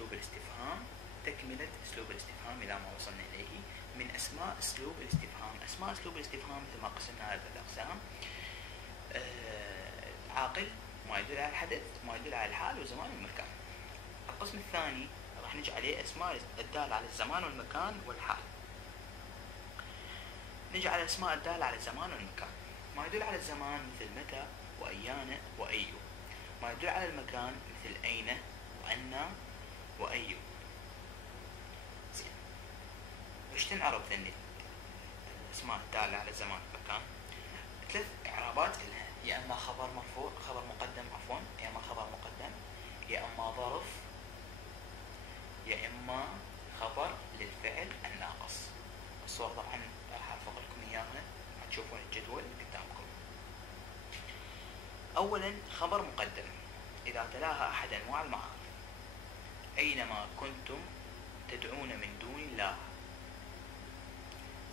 أسلوب الاستفهام، تكملة أسلوب الاستفهام إلى ما وصلنا إليه. من أسماء أسلوب الاستفهام، أسماء أسلوب الاستفهام مثل ما قسمنا على 3 أقسام: عاقل، ما يدل على الحدث، ما يدل على الحال والزمان والمكان. القسم الثاني راح نجي عليه أسماء الدالة على الزمان والمكان والحال. نجي على أسماء الدالة على الزمان والمكان. ما يدل على الزمان مثل متى وأيان وأيو. ما يدل على المكان مثل أين وأن وأيو. زين، وش تنعرف ذني الأسماء الدالة على الزمان والمكان؟ 3 إعرابات لها: يا إما خبر مرفوع، خبر مقدم عفوا، يا إما خبر مقدم، يا إما ظرف، يا إما خبر للفعل الناقص. الصور طبعا راح أفق لكم إياها، تشوفون الجدول قدامكم. أولا خبر مقدم إذا تلاها أحد أنواع المعارف: أينما كنتم تدعون من دون الله.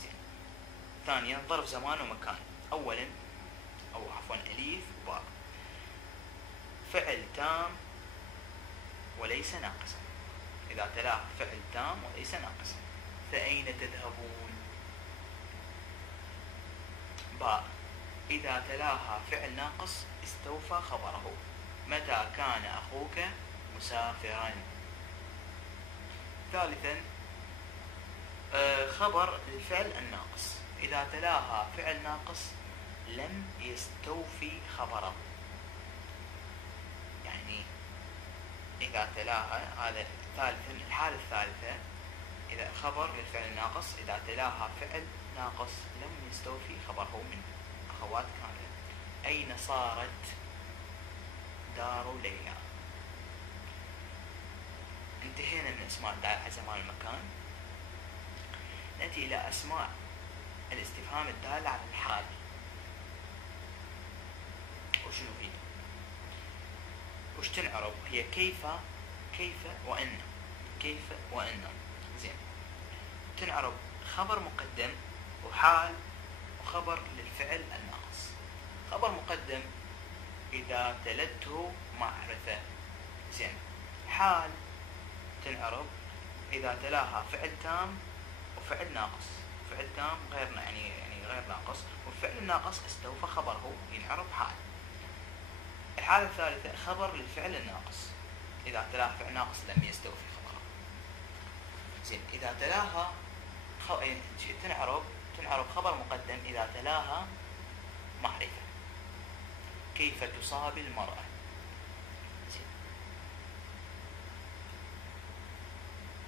زين. ثانيا ظرف زمان ومكان: أولا أو عفوا أليف وباء، فعل تام وليس ناقصا. إذا تلاه فعل تام وليس ناقصا: فأين تذهبون. باء، إذا تلاها فعل ناقص استوفى خبره: متى كان أخوك مسافرا. ثالثا خبر للفعل الناقص: إذا تلاها فعل ناقص لم يستوفي خبره. يعني إذا تلاها، هذا ثالثا الحالة الثالثة، إذا خبر للفعل الناقص إذا تلاها فعل ناقص لم يستوفي خبره من أخوات كاملة: أين صارت دار ليلى. انتهينا من أسماء الدالة على الزمان والمكان. نأتي إلى أسماء الاستفهام الدالة على الحال. وشنو هي؟ وش تنعرب؟ هي كيف وأن. كيف وأن. زين، تنعرب خبر مقدم وحال وخبر للفعل الناقص. خبر مقدم إذا تلته معرفة. زين، حال تنعرب إذا تلاها فعل تام وفعل ناقص. فعل تام غير يعني غير ناقص، والفعل الناقص استوفى خبره، ينعرب حال. الحالة الثالثة خبر للفعل الناقص إذا تلاها فعل ناقص لم يستوفي خبره. زين، إذا تلاها تنعرب خبر مقدم إذا تلاها معرفة: كيف تصاب المرأة. زين.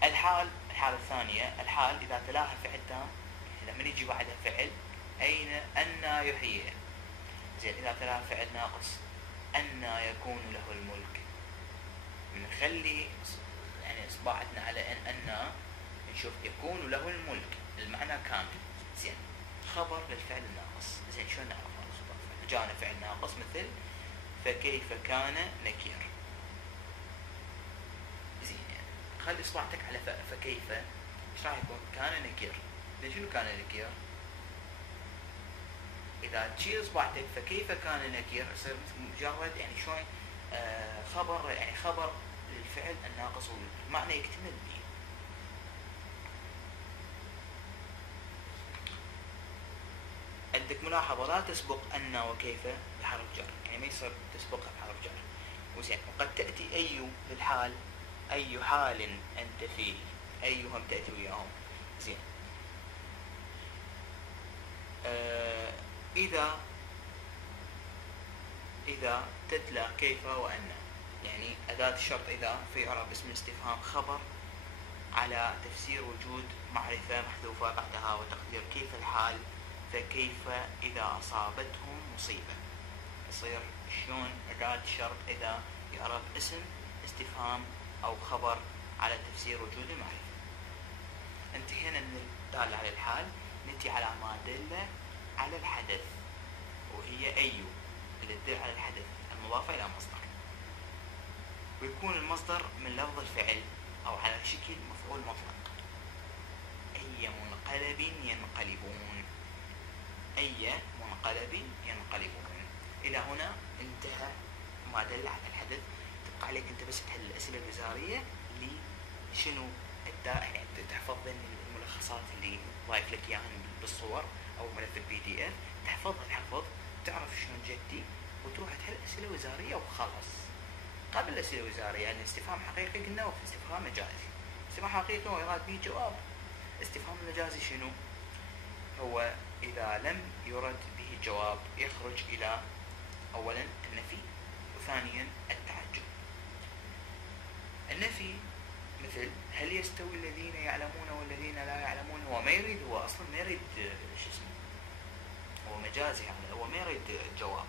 الحالة الثانية، الحال إذا تلاها فعل تام لما يجي بعدها فعل: أن يحييه. زين، إذا تلاها فعل ناقص: أن يكون له الملك. نخلي يعني إصبعتنا على أن نشوف يكون له الملك، المعنى كامل. زين، خبر للفعل الناقص. زين، شلون نعرف هذا الخبر؟ جانا فعل ناقص مثل فكيف كان نكير. زين، يعني خلي إصبعتك على فكيف، ايش راح يكون؟ كان نكير. زين، شنو كان نكير؟ إذا تشيل إصبعتك فكيف كان نكير يصير مجرد يعني شلون خبر، يعني خبر للفعل الناقص والمعنى يكتمل به. عندك ملاحظة: لا تسبق أن وكيف بحرف جر، يعني ما يصير تسبقها بحرف جر. وزين، وقد تأتي أي للحال: أي حال أنت فيه، أيهم تأتي وياهم. زين، إذا تتلى كيف وأن، يعني أداة الشرط إذا في إعراب اسم الاستفهام خبر على تفسير وجود معرفة محذوفة بعدها وتقدير كيف الحال، فكيف إذا أصابتهم مصيبة. يصير شلون أداة الشرط إذا يعرب اسم استفهام أو خبر على تفسير وجود المعرفة. انتهينا من الدالة على الحال. نتي على ما دل على الحدث، وهي أيو اللي تدل على الحدث المضافة إلى مصدر، ويكون المصدر من لفظ الفعل أو على شكل مفعول مطلق: أي منقلب ينقلبون. أي منقلب ينقلبون. إلى هنا انتهى ما دل على الحدث. تبقى عليك أنت بس تحل الأسئلة الوزارية شنو يعني تحفظ ذني الملخصات اللي ضايف لك اياها بالصور او ملف البي دي اف، تحفظها الحفظ، تعرف شلون جدي، وتروح تحل اسئله وزاريه وخلاص. قبل الاسئله الوزاريه يعني استفهام حقيقي قلنا واستفهام مجازي. استفهام حقيقي هو يراد به جواب. استفهام مجازي شنو؟ هو اذا لم يرد به جواب يخرج الى اولا النفي، وثانيا التعجب. النفي مثل هل يستوي الذين يعلمون والذين لا يعلمون، هو ما يريد، هو اصلا ما يريد شو اسمه، هو مجازي، هو ما يريد جواب،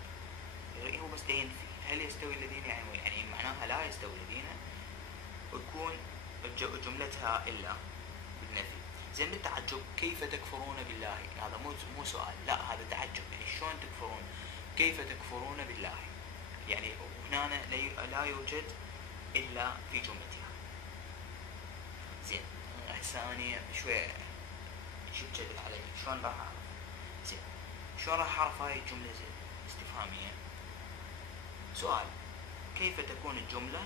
هو بس ينفي. هل يستوي الذين يعلمون يعني معناها لا يستوي الذين، ويكون جملتها الا بالنفي. زين بالتعجب كيف تكفرون بالله، هذا مو سؤال، لا هذا تعجب، يعني شلون تكفرون، كيف تكفرون بالله، يعني هنا لا يوجد الا في جملتها. زين هسه اني شوي جبت علي شلون راح اعرف. زين شلون راح اعرف هاي الجمله استفهاميه؟ سؤال، كيف تكون الجمله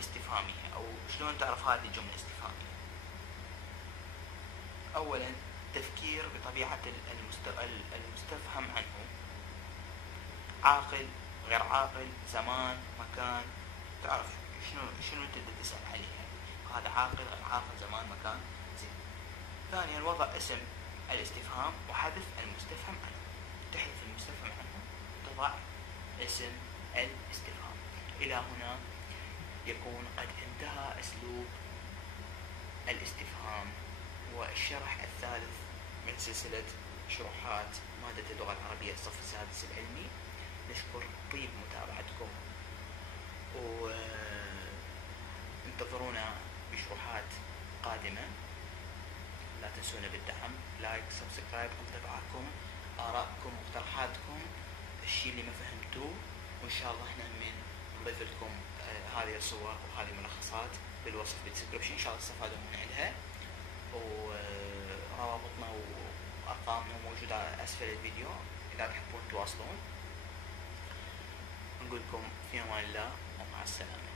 استفهاميه، او شلون تعرف هذه الجمله استفهاميه؟ اولا تفكير بطبيعه المستفهم عنه، عاقل غير عاقل، زمان مكان، تعرف شنو انت تسال عليه، هذا عاقل غير عاقل، زمان مكان. زين ثانيا وضع اسم الاستفهام وحذف المستفهم عنه، تحذف المستفهم عنه تضع اسم الاستفهام. الى هنا يكون قد انتهى اسلوب الاستفهام والشرح الثالث من سلسلة شروحات مادة اللغة العربية الصف السادس العلمي. نشكر طيب متابعتكم، وانتظرونا بشروحات قادمة. لا تنسونا بالدعم، لايك، سبسكرايب، انطباعكم، آراءكم، مقترحاتكم، الشيء اللي ما فهمتوه، وإن شاء الله احنا نضيف لكم هذه الصور وهذه الملخصات بالوصف بالديسكربشن، إن شاء الله تستفادوا من عندها. وروابطنا وأرقامنا موجودة أسفل الفيديو إذا تحبون تواصلون. نقول لكم في أمان الله ومع السلامة.